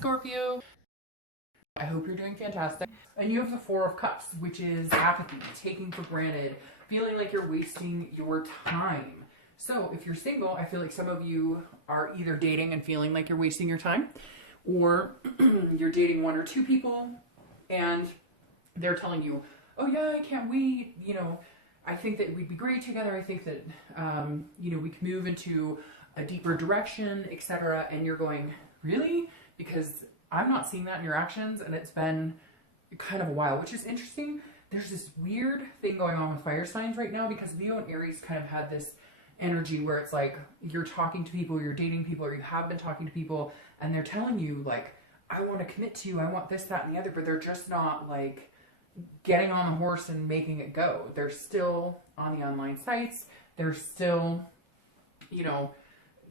Scorpio. I hope you're doing fantastic. And you have the Four of Cups, which is apathy, taking for granted, feeling like you're wasting your time. So if you're single, I feel like some of you are either dating and feeling like you're wasting your time, or you're dating one or two people and they're telling you, oh yeah, I can't wait, I think that we'd be great together. I think that, we can move into a deeper direction, etc. And you're going, really? Because I'm not seeing that in your actions, and it's been kind of a while, which is interesting. There's this weird thing going on with fire signs right now because Leo and Aries kind of had this energy where it's like you're talking to people, you're dating people, or you have been talking to people, and they're telling you like, I want to commit to you, I want this, that, and the other, but they're just not like getting on the horse and making it go. They're still on the online sites. They're still,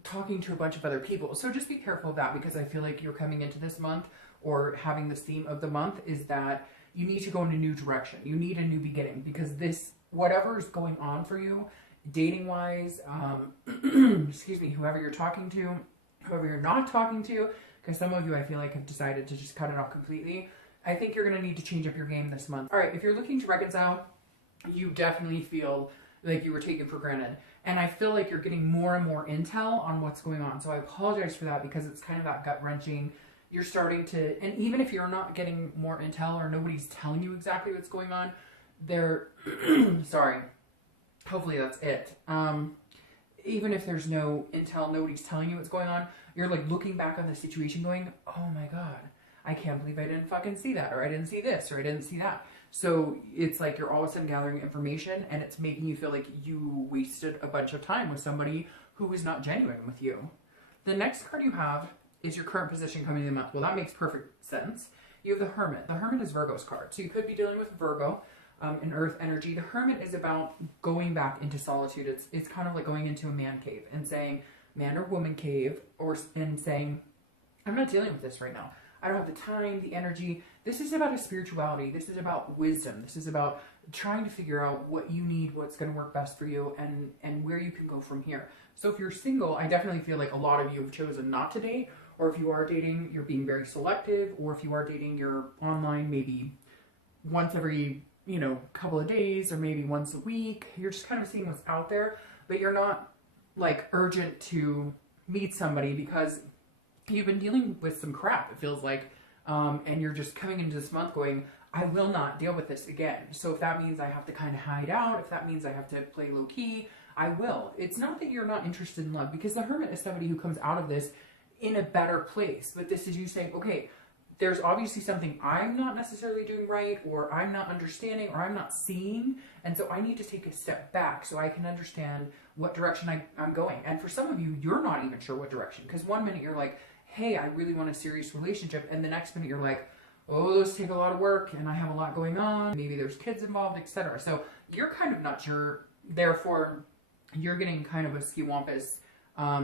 talking to a bunch of other people. So just be careful of that, because I feel like you're coming into this month, or having this theme of the month is that you need to go in a new direction. You need a new beginning, because this, whatever is going on for you, dating wise, whoever you're talking to, whoever you're not talking to, because some of you I feel like have decided to just cut it off completely. I think you're going to need to change up your game this month. All right, if you're looking to reconcile, you definitely feel like you were taken for granted. And I feel like you're getting more and more intel on what's going on. So I apologize for that, because it's kind of that gut wrenching. You're starting to, and even if you're not getting more intel or nobody's telling you exactly what's going on, they're, sorry, hopefully that's it. Even if there's no intel, nobody's telling you what's going on, you're like looking back on the situation going, oh my God, I can't believe I didn't fucking see that, or I didn't see this, or I didn't see that. So it's like you're all of a sudden gathering information, and it's making you feel like you wasted a bunch of time with somebody who is not genuine with you. The next card you have is your current position coming in the month. Well, that makes perfect sense. You have the Hermit. The Hermit is Virgo's card. So you could be dealing with Virgo, in Earth energy. The Hermit is about going back into solitude. It's kind of like going into a man cave and saying, man or woman cave, and saying, I'm not dealing with this right now. I don't have the time, the energy. This is about a spirituality. This is about wisdom. This is about trying to figure out what you need, what's going to work best for you, and where you can go from here. So if you're single, I definitely feel like a lot of you have chosen not to date, or if you are dating, you're being very selective, or if you are dating, you're online maybe once every, couple of days, or maybe once a week. You're just kind of seeing what's out there, but you're not like urgent to meet somebody because you've been dealing with some crap, it feels like, and you're just coming into this month going, I will not deal with this again. So if that means I have to kind of hide out, if that means I have to play low key, I will. It's not that you're not interested in love, because the Hermit is somebody who comes out of this in a better place. But this is you saying, okay, there's obviously something I'm not necessarily doing right, or I'm not understanding, or I'm not seeing. And so I need to take a step back so I can understand what direction I'm going. And for some of you, you're not even sure what direction. Because one minute you're like, hey, I really want a serious relationship. And the next minute you're like, oh, those take a lot of work and I have a lot going on. Maybe there's kids involved, etc. So you're kind of not sure. Therefore, you're getting kind of a skiwampus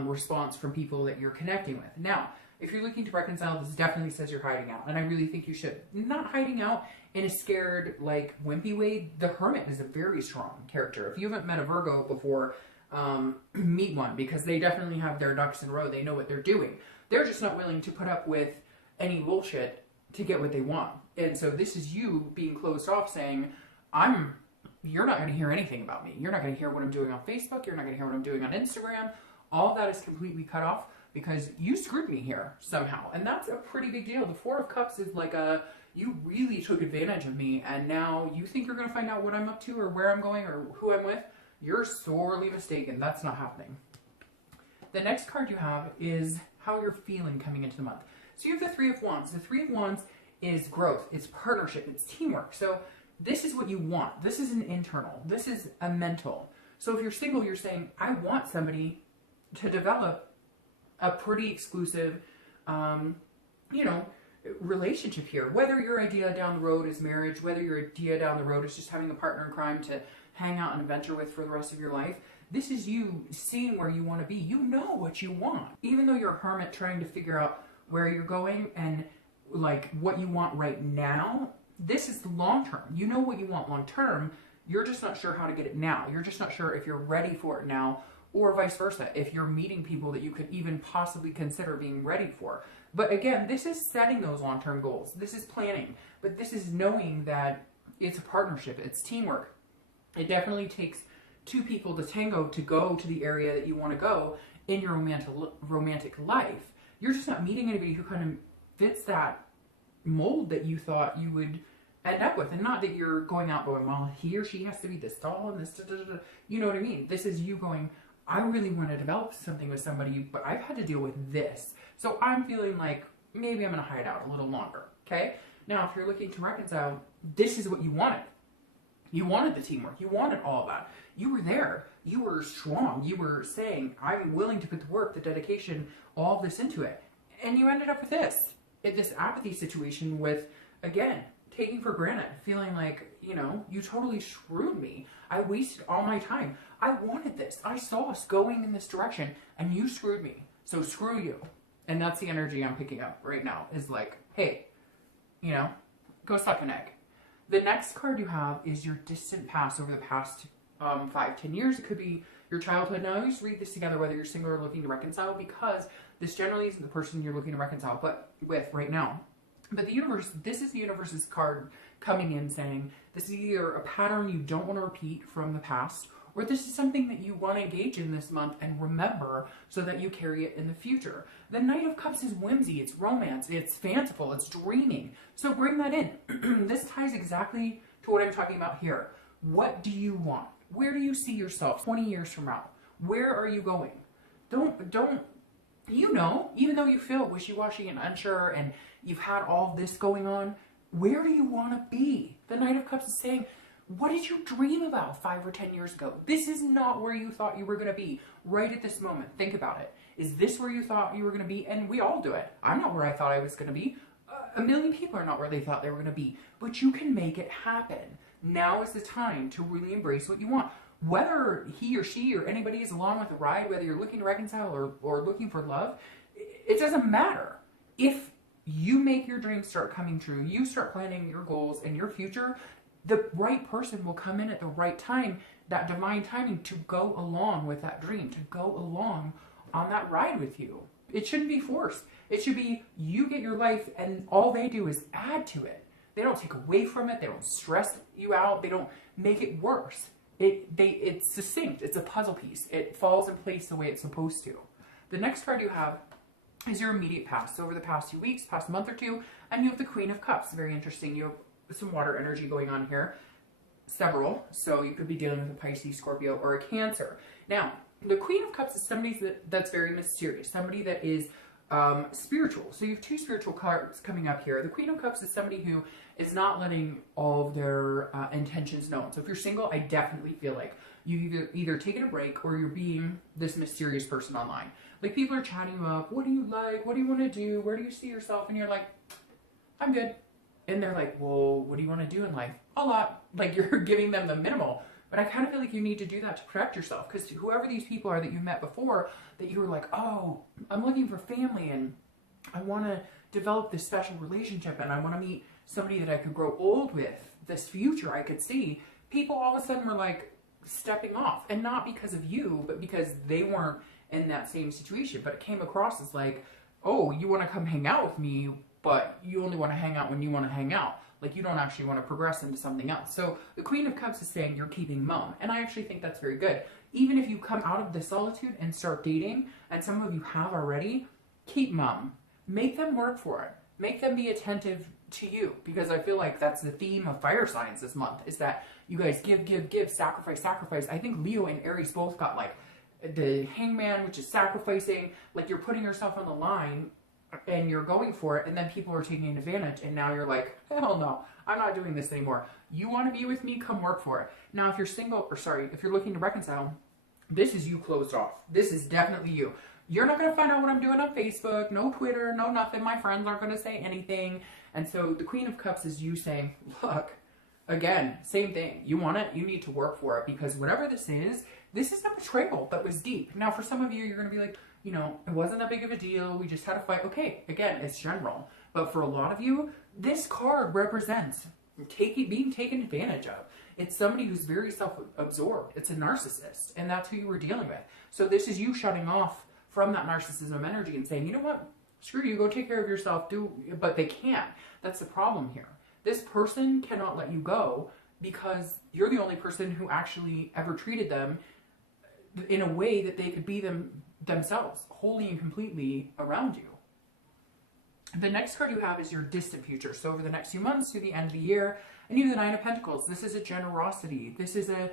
response from people that you're connecting with. Now, if you're looking to reconcile, this definitely says you're hiding out. And I really think you should. Not hiding out in a scared, like, wimpy way. The Hermit is a very strong character. If you haven't met a Virgo before, meet one, because they definitely have their ducks in a row. They know what they're doing. They're just not willing to put up with any bullshit to get what they want. And so this is you being closed off, saying, you're not going to hear anything about me. You're not going to hear what I'm doing on Facebook. You're not going to hear what I'm doing on Instagram. All of that is completely cut off because you screwed me here somehow. And that's a pretty big deal. The Four of Cups is like you really took advantage of me, and now you think you're going to find out what I'm up to or where I'm going or who I'm with. You're sorely mistaken. That's not happening. The next card you have is how you're feeling coming into the month. So you have the Three of Wands. The Three of Wands is growth, it's partnership, it's teamwork. So this is what you want. This is an internal. This is a mental. So if you're single, you're saying, I want somebody to develop a pretty exclusive, relationship here. Whether your idea down the road is marriage, whether your idea down the road is just having a partner in crime to hang out and adventure with for the rest of your life, this is you seeing where you want to be. You know what you want. Even though you're a hermit trying to figure out where you're going and like what you want right now, this is long term. You know what you want long term. You're just not sure how to get it now. You're just not sure if you're ready for it now, or vice versa. If you're meeting people that you could even possibly consider being ready for. But again, this is setting those long-term goals. This is planning. But this is knowing that it's a partnership. It's teamwork. It definitely takes two people to tango to go to the area that you want to go in your romantic life. You're just not meeting anybody who kind of fits that mold that you thought you would end up with. And not that you're going out going, well, he or she has to be this tall and this, da, da, da. You know what I mean? This is you going, I really want to develop something with somebody, but I've had to deal with this. So I'm feeling like maybe I'm going to hide out a little longer. Okay? Now, if you're looking to reconcile, this is what you wanted. You wanted the teamwork. You wanted all of that. You were there. You were strong. You were saying, I'm willing to put the work, the dedication, all of this into it. And you ended up with this apathy situation with, again, taking for granted, feeling like, you totally screwed me. I wasted all my time. I wanted this. I saw us going in this direction, and you screwed me. So screw you. And that's the energy I'm picking up right now, is like, hey, go suck an egg. The next card you have is your distant past over the past 5-10 years. It could be your childhood. Now, I always read this together, whether you're single or looking to reconcile, because this generally isn't the person you're looking to reconcile with right now. But the universe, this is the universe's card coming in saying, this is either a pattern you don't want to repeat from the past, or this is something that you want to engage in this month and remember so that you carry it in the future. The Knight of Cups is whimsy, it's romance, it's fanciful, it's dreaming. So bring that in. This ties exactly to what I'm talking about here. What do you want? Where do you see yourself 20 years from now? Where are you going? Don't, even though you feel wishy-washy and unsure and you've had all this going on, where do you want to be? The Knight of Cups is saying, what did you dream about 5 or 10 years ago? This is not where you thought you were going to be right at this moment. Think about it. Is this where you thought you were going to be? And we all do it. I'm not where I thought I was going to be. A million people are not where they thought they were going to be. But you can make it happen. Now is the time to really embrace what you want. Whether he or she or anybody is along with the ride, whether you're looking to reconcile or looking for love, it doesn't matter. If you make your dreams start coming true, you start planning your goals and your future, the right person will come in at the right time, that divine timing, to go along with that dream, to go along on that ride with you. It shouldn't be forced. It should be you get your life and all they do is add to it. They don't take away from it. They don't stress you out. They don't make it worse. It's succinct. It's a puzzle piece. It falls in place the way it's supposed to. The next card you have is your immediate past. So over the past few weeks, past month or two, and you have the Queen of Cups. Very interesting. You have some water energy going on here. Several. So you could be dealing with a Pisces, Scorpio, or a Cancer. Now, the Queen of Cups is somebody that's very mysterious. Somebody that is spiritual. So you have two spiritual cards coming up here. The Queen of Cups is somebody who is not letting all of their intentions known. So if you're single, I definitely feel like you either taking a break or you're being this mysterious person online. Like people are chatting you up. What do you like? What do you want to do? Where do you see yourself? And you're like, I'm good. And they're like, well, what do you want to do in life? A lot. Like you're giving them the minimal. But I kind of feel like you need to do that to protect yourself, because whoever these people are that you met before, that you were like, oh, I'm looking for family and I want to develop this special relationship and I want to meet somebody that I could grow old with, this future I could see. People all of a sudden were like stepping off, and not because of you, but because they weren't in that same situation. But it came across as like, oh, you want to come hang out with me, but you only want to hang out when you want to hang out. Like you don't actually want to progress into something else. So the Queen of Cups is saying you're keeping mum. And I actually think that's very good. Even if you come out of the solitude and start dating, and some of you have already, keep mum. Make them work for it. Make them be attentive to you. Because I feel like that's the theme of fire signs this month, is that you guys give, sacrifice, sacrifice. I think Leo and Aries both got like the hangman, which is sacrificing. Like you're putting yourself on the line and you're going for it, and then people are taking advantage, and now you're like, hell no, I'm not doing this anymore. You want to be with me? Come work for it. Now, if you're single, if you're looking to reconcile, this is you closed off. This is definitely you. You're not going to find out what I'm doing on Facebook, no Twitter, no nothing. My friends aren't going to say anything. And so the Queen of Cups is you saying, look, again, same thing. You want it, you need to work for it, because whatever this is a betrayal that was deep. Now, for some of you, you're going to be like, it wasn't that big of a deal. We just had a fight. Okay, again, it's general. But for a lot of you, this card represents being taken advantage of. It's somebody who's very self-absorbed. It's a narcissist, and that's who you were dealing with. So this is you shutting off from that narcissism energy and saying, you know what? Screw you, go take care of yourself, but they can't. That's the problem here. This person cannot let you go because you're the only person who actually ever treated them in a way that they could be themselves, wholly and completely around you. The next card you have is your distant future. So over the next few months to the end of the year, and you have the Nine of Pentacles. This is a generosity. This is a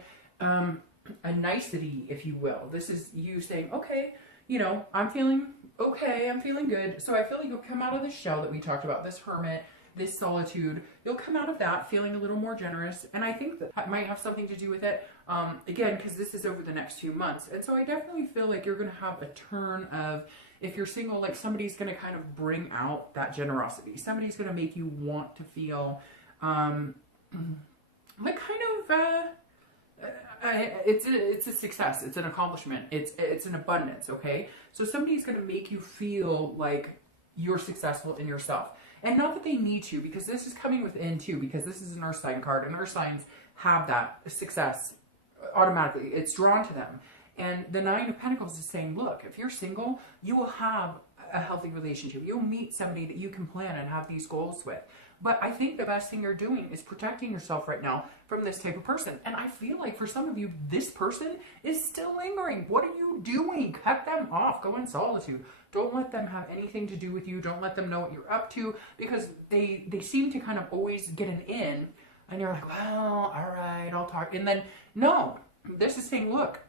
nicety, if you will. This is you saying, okay, you know, I'm feeling okay, I'm feeling good. So I feel like you'll come out of this shell that we talked about, this hermit, this solitude. You'll come out of that feeling a little more generous. And I think that might have something to do with it. Again, because this is over the next few months. And so I definitely feel like you're going to have a turn of, if you're single, like somebody's going to kind of bring out that generosity. Somebody's going to make you want to feel like kind of, it's a success. It's an accomplishment. It's an abundance. Okay. So somebody's going to make you feel like you're successful in yourself, and not that they need to, because this is coming within too, because this is an earth sign card, and earth signs have that success automatically. It's drawn to them. And the Nine of Pentacles is saying, look, if you're single, you will have a healthy relationship. You'll meet somebody that you can plan and have these goals with. But I think the best thing you're doing is protecting yourself right now from this type of person. And I feel like for some of you, this person is still lingering. What are you doing? Cut them off. Go in solitude. Don't let them have anything to do with you. Don't let them know what you're up to, because they seem to kind of always get an in, and you're like, well, all right, I'll talk. And then, no, this is saying, look,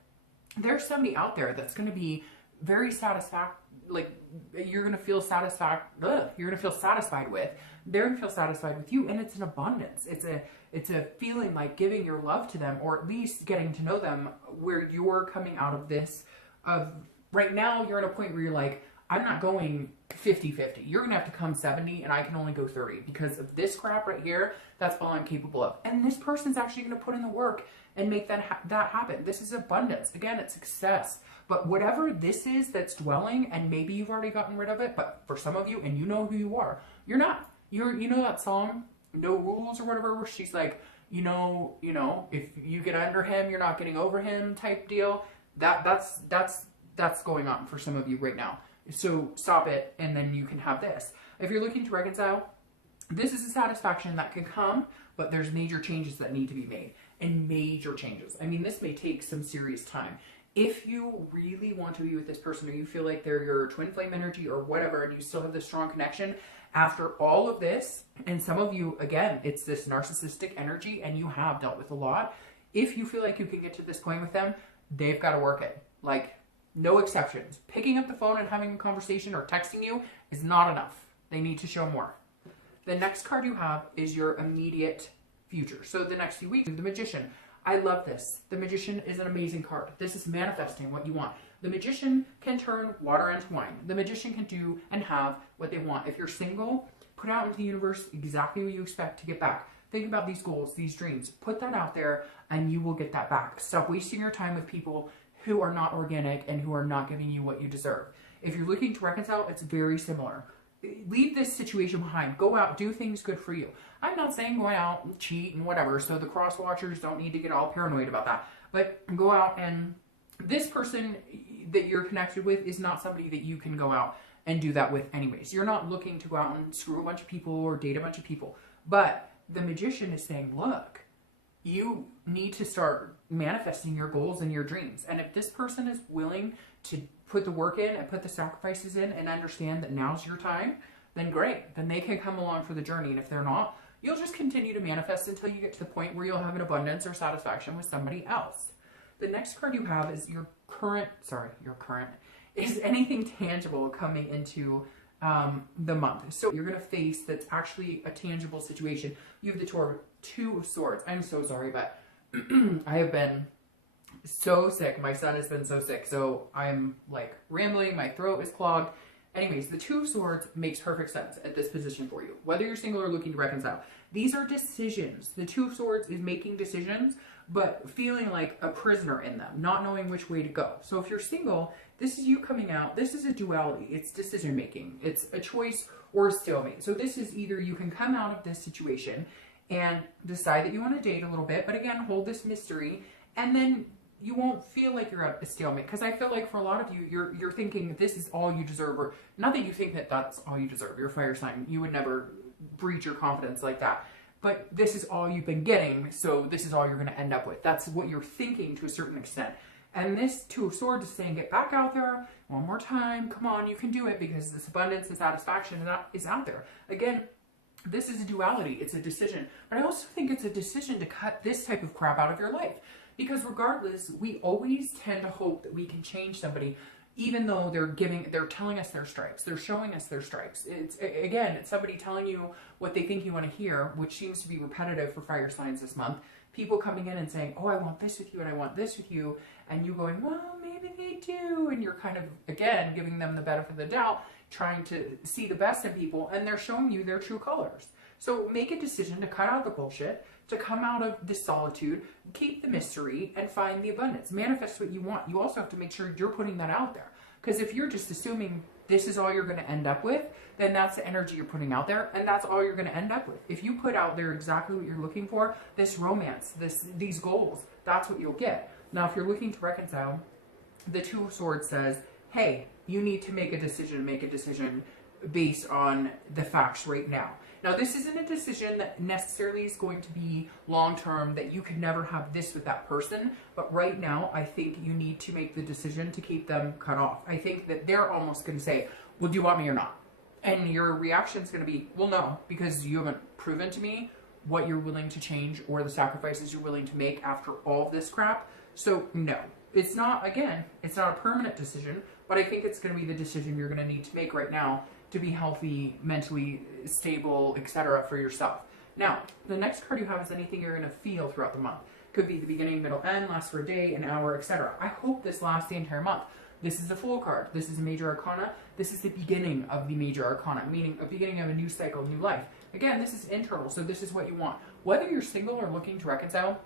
there's somebody out there that's going to be very like you're going to feel satisfied with. They're going to feel satisfied with you, and it's an abundance. It's a feeling like giving your love to them, or at least getting to know them, where you're coming out of this. Right now, you're at a point where you're like, I'm not going 50-50. You're going to have to come 70, and I can only go 30 because of this crap right here. That's all I'm capable of. And this person's actually going to put in the work and make that happen. This is abundance. Again, it's success. But whatever this is that's dwelling, and maybe you've already gotten rid of it, but for some of you, and you know who you are, you're not. You know that song, No Rules or whatever, where she's like, you know, if you get under him, you're not getting over him type deal. That's going on for some of you right now. So stop it, and then you can have this. If you're looking to reconcile, this is a satisfaction that can come, but there's major changes that need to be made. And major changes. I mean, this may take some serious time. If you really want to be with this person, or you feel like they're your twin flame energy or whatever, and you still have this strong connection after all of this, and some of you, again, it's this narcissistic energy, and you have dealt with a lot. If you feel like you can get to this point with them, they've got to work it. Like, no exceptions. Picking up the phone and having a conversation or texting you is not enough. They need to show more. The next card you have is your immediate future. So the next few weeks, the Magician. I love this. The Magician is an amazing card. This is manifesting what you want. The Magician can turn water into wine. The Magician can do and have what they want. If you're single, put out into the universe exactly what you expect to get back. Think about these goals, these dreams. Put that out there, and you will get that back. Stop wasting your time with people who are not organic and who are not giving you what you deserve. If you're looking to reconcile, it's very similar. Leave this situation behind. Go out, do things good for you. I'm not saying go out and cheat and whatever, so the cross watchers don't need to get all paranoid about that. But go out, and this person that you're connected with is not somebody that you can go out and do that with anyways. You're not looking to go out and screw a bunch of people or date a bunch of people. But the Magician is saying, look, you need to start manifesting your goals and your dreams. And if this person is willing to put the work in and put the sacrifices in and understand that now's your time, then great. Then they can come along for the journey. And if they're not, you'll just continue to manifest until you get to the point where you'll have an abundance or satisfaction with somebody else. The next card you have is is anything tangible coming into the month. So you're going to face that's actually a tangible situation. You have the Two of Swords. I'm so sorry, but I have been so sick. My son has been so sick. So I'm like rambling. My throat is clogged. Anyways, the Two of Swords makes perfect sense at this position for you. Whether you're single or looking to reconcile. These are decisions. The Two of Swords is making decisions, but feeling like a prisoner in them, not knowing which way to go. So if you're single, this is you coming out. This is a duality. It's decision making. It's a choice or a stalemate. So this is either you can come out of this situation and decide that you want to date a little bit, but again, hold this mystery, and then you won't feel like you're at a stalemate. Because I feel like for a lot of you, you're thinking this is all you deserve, or not that you think that that's all you deserve. You're a fire sign. You would never breach your confidence like that. But this is all you've been getting, so this is all you're going to end up with. That's what you're thinking to a certain extent. And this Two of Swords is saying, get back out there one more time. Come on, you can do it, because this abundance and satisfaction is out there. Again, this is a duality. It's a decision. But I also think it's a decision to cut this type of crap out of your life. Because regardless, we always tend to hope that we can change somebody, even though they're telling us their stripes. They're showing us their stripes. It's somebody telling you what they think you want to hear, which seems to be repetitive for fire signs this month. People coming in and saying, oh, I want this with you and I want this with you. And you going, well, maybe they do. And you're kind of, again, giving them the benefit of the doubt, trying to see the best in people. And they're showing you their true colors. So make a decision to cut out the bullshit, to come out of the solitude, keep the mystery, and find the abundance. Manifest what you want. You also have to make sure you're putting that out there. Because if you're just assuming this is all you're going to end up with, then that's the energy you're putting out there, and that's all you're going to end up with. If you put out there exactly what you're looking for, this romance, these goals, that's what you'll get. Now, if you're looking to reconcile, the Two of Swords says, hey, you need to make a decision based on the facts right now. Now, this isn't a decision that necessarily is going to be long-term, that you could never have this with that person. But right now, I think you need to make the decision to keep them cut off. I think that they're almost going to say, well, do you want me or not? And your reaction is going to be, well, no, because you haven't proven to me what you're willing to change or the sacrifices you're willing to make after all of this crap. So, no. It's not a permanent decision, but I think it's going to be the decision you're going to need to make right now to be healthy, mentally stable, etc. for yourself. Now, the next card you have is anything you're going to feel throughout the month. Could be the beginning, middle, end, lasts for a day, an hour, etc. I hope this lasts the entire month. This is the Fool card. This is a major arcana. This is the beginning of the major arcana, meaning a beginning of a new cycle, new life. Again, this is internal, so this is what you want. Whether you're single or looking to reconcile,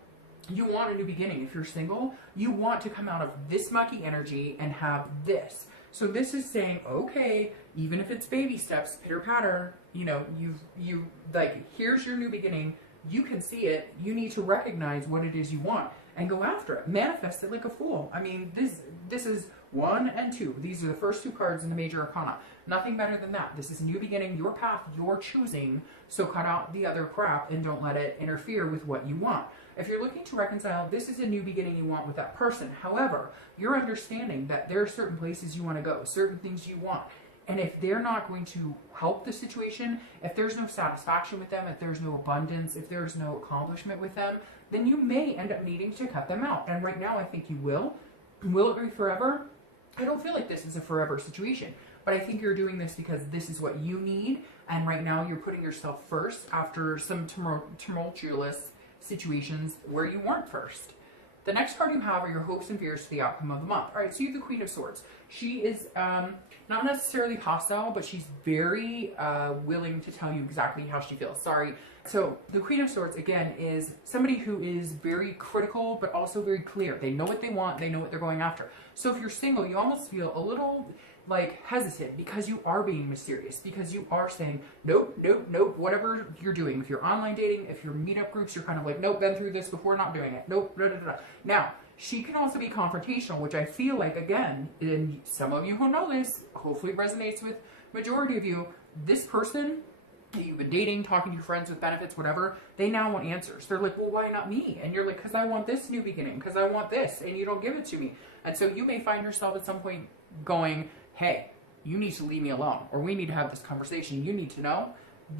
you want a new beginning. If you're single, you want to come out of this mucky energy and have this. So this is saying, okay, even if it's baby steps, pitter patter, you like, here's your new beginning. You can see it. You need to recognize what it is you want and go after it. Manifest it like a fool. I mean, this is 1 and 2. These are the first 2 cards in the major arcana. Nothing better than that. This is a new beginning, your path, you're choosing. So cut out the other crap and don't let it interfere with what you want. If you're looking to reconcile, this is a new beginning you want with that person. However, you're understanding that there are certain places you want to go, certain things you want. And if they're not going to help the situation, if there's no satisfaction with them, if there's no abundance, if there's no accomplishment with them, then you may end up needing to cut them out. And right now, I think you will. Will it be forever? I don't feel like this is a forever situation. But I think you're doing this because this is what you need. And right now, you're putting yourself first after some tumultuous situations where you weren't first. The next card you have are your hopes and fears for the outcome of the month. All right, so you have the Queen of Swords. She is not necessarily hostile, but she's very willing to tell you exactly how she feels. Sorry. So the Queen of Swords, again, is somebody who is very critical, but also very clear. They know what they want. They know what they're going after. So if you're single, you almost feel a little like hesitant because you are being mysterious, because you are saying, nope, nope, nope, whatever you're doing. If you're online dating, if you're meetup groups, you're kind of like, nope, been through this before, not doing it. Nope, da, da, da. Now, she can also be confrontational, which I feel like, again, and some of you who know this, hopefully resonates with majority of you, this person that you've been dating, talking to your friends with benefits, whatever, they now want answers. They're like, well, why not me? And you're like, because I want this new beginning, because I want this, and you don't give it to me. And so you may find yourself at some point going, hey, you need to leave me alone, or we need to have this conversation. You need to know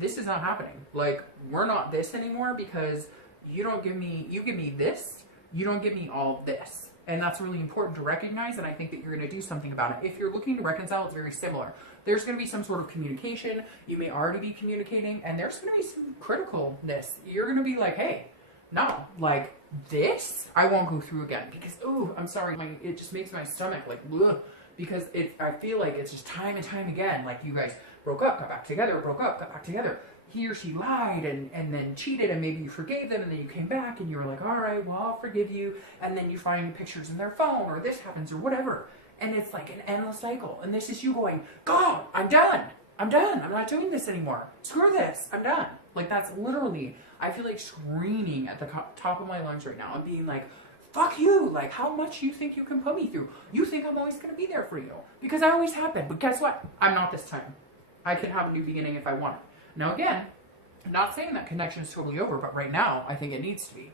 this is not happening. Like, we're not this anymore because you give me this, you don't give me all of this. And that's really important to recognize, and I think that you're going to do something about it. If you're looking to reconcile, it's very similar. There's going to be some sort of communication. You may already be communicating, and there's going to be some criticalness. You're going to be like, hey, no, like, this, I won't go through again because, ooh, I'm sorry, it just makes my stomach like, ugh. Because I feel like it's just time and time again, like you guys broke up, got back together, broke up, got back together. He or she lied and then cheated, and maybe you forgave them, and then you came back and you were like, all right, well, I'll forgive you. And then you find pictures in their phone, or this happens, or whatever. And it's like an endless cycle. And this is you going, God, I'm done. I'm done. I'm not doing this anymore. Screw this. I'm done. Like, that's literally, I feel like screaming at the top of my lungs right now and being like, fuck you. Like, how much you think you can put me through? You think I'm always going to be there for you. Because I always have been. But guess what? I'm not this time. I can have a new beginning if I want it. Now again, I'm not saying that connection is totally over, but right now, I think it needs to be.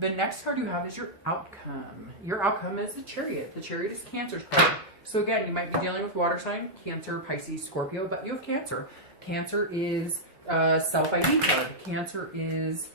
The next card you have is your outcome. Your outcome is the Chariot. The Chariot is Cancer's card. So again, you might be dealing with water sign, Cancer, Pisces, Scorpio, but you have Cancer. Cancer is self-ID card. Cancer is,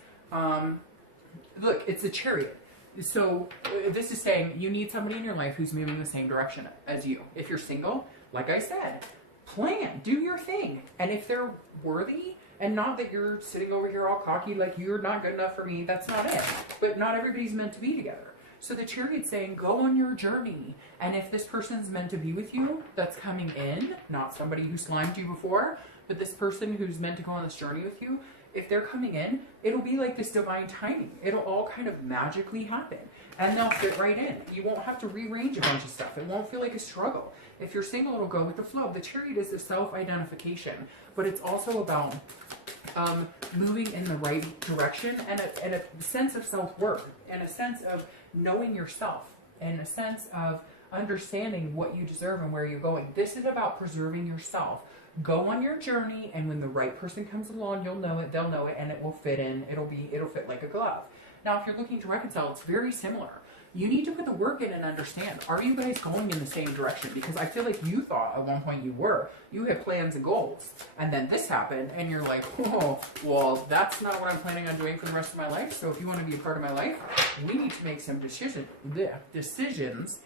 look, it's the Chariot. So this is saying you need somebody in your life who's moving the same direction as you. If you're single, like I said, plan, do your thing. And if they're worthy, and not that you're sitting over here all cocky like you're not good enough for me, that's not it. But not everybody's meant to be together. So the Chariot's saying, go on your journey. And if this person's meant to be with you, that's coming in, not somebody who slimed you before, but this person who's meant to go on this journey with you, if they're coming in, it'll be like this divine timing. It'll all kind of magically happen. And they'll fit right in. You won't have to rearrange a bunch of stuff. It won't feel like a struggle. If you're single, it'll go with the flow. The Chariot is the self-identification, but it's also about moving in the right direction and a sense of self-worth and a sense of knowing yourself and a sense of understanding what you deserve and where you're going. This is about preserving yourself. Go on your journey, and when the right person comes along, you'll know it, they'll know it, and it will fit in. It'll fit like a glove. Now, if you're looking to reconcile, it's very similar. You need to put the work in and understand, are you guys going in the same direction? Because I feel like you thought at one point you were. You had plans and goals. And then this happened, and you're like, oh, well, that's not what I'm planning on doing for the rest of my life. So if you want to be a part of my life, we need to make some decisions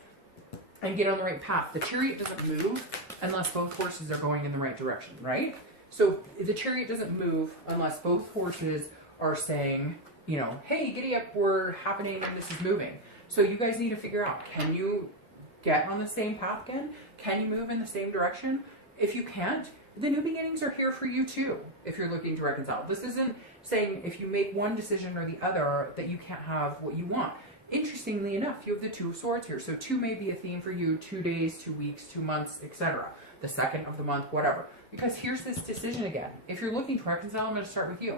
and get on the right path. The Chariot doesn't move unless both horses are going in the right direction, right? So the Chariot doesn't move unless both horses are saying, you know, hey, giddy up, we're happening and this is moving. So you guys need to figure out, can you get on the same path again? Can you move in the same direction? If you can't, the new beginnings are here for you too, if you're looking to reconcile. This isn't saying if you make one decision or the other that you can't have what you want. Interestingly enough, you have the Two of Swords here. So 2 may be a theme for you, 2 days, 2 weeks, 2 months, etc. The second of the month, whatever. Because here's this decision again. If you're looking to reconcile, I'm going to start with you.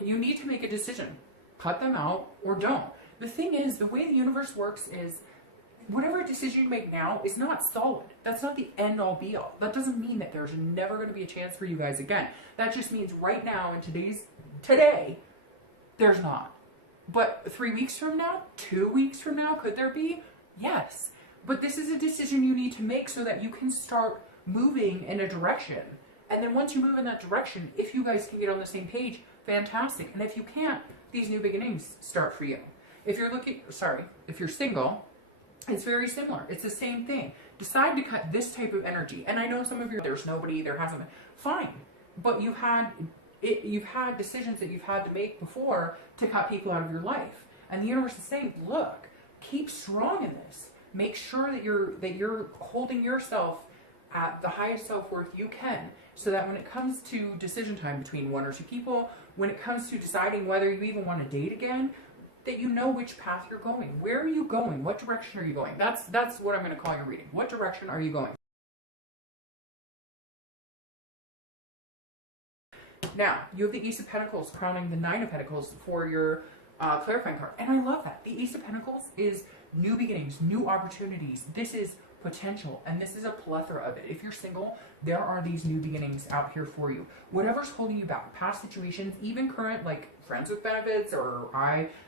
You need to make a decision. Cut them out or don't. The thing is, the way the universe works is whatever decision you make now is not solid. That's not the end all be all. That doesn't mean that there's never going to be a chance for you guys again. That just means right now, in today, there's not. But 3 weeks from now, 2 weeks from now, could there be? Yes. But this is a decision you need to make so that you can start moving in a direction. And then once you move in that direction, if you guys can get on the same page, fantastic. And if you can't, these new beginnings start for you. If you're single, it's very similar. It's the same thing. Decide to cut this type of energy. And I know some of you, there's nobody, there hasn't been. Fine. But you've had decisions that you've had to make before to cut people out of your life. And the universe is saying, look, keep strong in this. Make sure that you're holding yourself at the highest self-worth you can, so that when it comes to decision time between 1 or 2 people, when it comes to deciding whether you even want to date again, that you know which path you're going. Where are you going? What direction are you going? That's what I'm going to call your reading. What direction are you going? Now, you have the Ace of Pentacles crowning the 9 of Pentacles for your clarifying card. And I love that. The Ace of Pentacles is new beginnings, new opportunities. This is potential, and this is a plethora of it. If you're single, there are these new beginnings out here for you. Whatever's holding you back, past situations, even current, like friends with benefits, or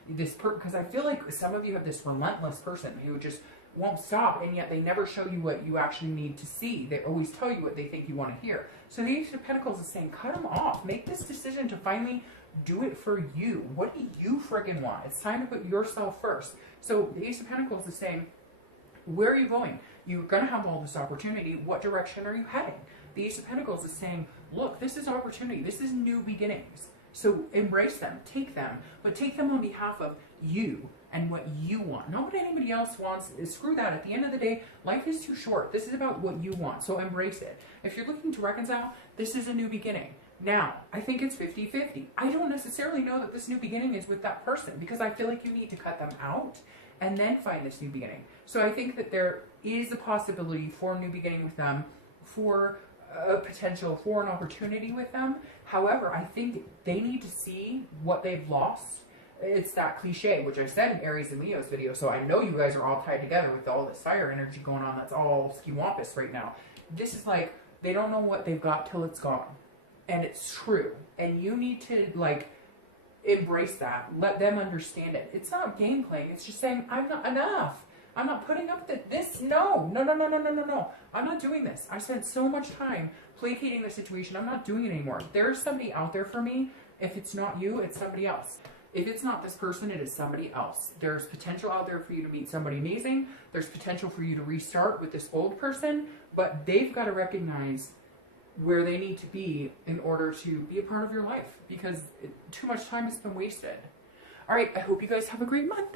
because I feel like some of you have this relentless person who just won't stop, and yet they never show you what you actually need to see. They always tell you what they think you want to hear. So the Ace of Pentacles is saying, cut them off. Make this decision to finally do it for you. What do you friggin' want? It's time to put yourself first. So the Ace of Pentacles is saying, where are you going? You're going to have all this opportunity. What direction are you heading? The Ace of Pentacles is saying, look, this is opportunity. This is new beginnings. So embrace them, take them, but take them on behalf of you and what you want. Not what anybody else wants. Screw that. At the end of the day, life is too short. This is about what you want. So embrace it. If you're looking to reconcile, this is a new beginning. Now, I think it's 50-50. I don't necessarily know that this new beginning is with that person, because I feel like you need to cut them out and then find this new beginning. So I think that there is a possibility for a new beginning with them, for a potential for an opportunity with them. However, I think they need to see what they've lost It's that cliche, which I said in Aries and Leo's video, so I know you guys are all tied together with all this fire energy going on that's all ski-wampus right now. This is like, they don't know what they've got till it's gone. And it's true. And you need to, like, embrace that. Let them understand it. It's not game playing. It's just saying, I'm not enough. I'm not putting up with this. No. I'm not doing this. I spent so much time placating the situation. I'm not doing it anymore. There's somebody out there for me. If it's not you, it's somebody else. If it's not this person, it is somebody else. There's potential out there for you to meet somebody amazing. There's potential for you to restart with this old person, but they've got to recognize where they need to be in order to be a part of your life, because too much time has been wasted. All right, I hope you guys have a great month.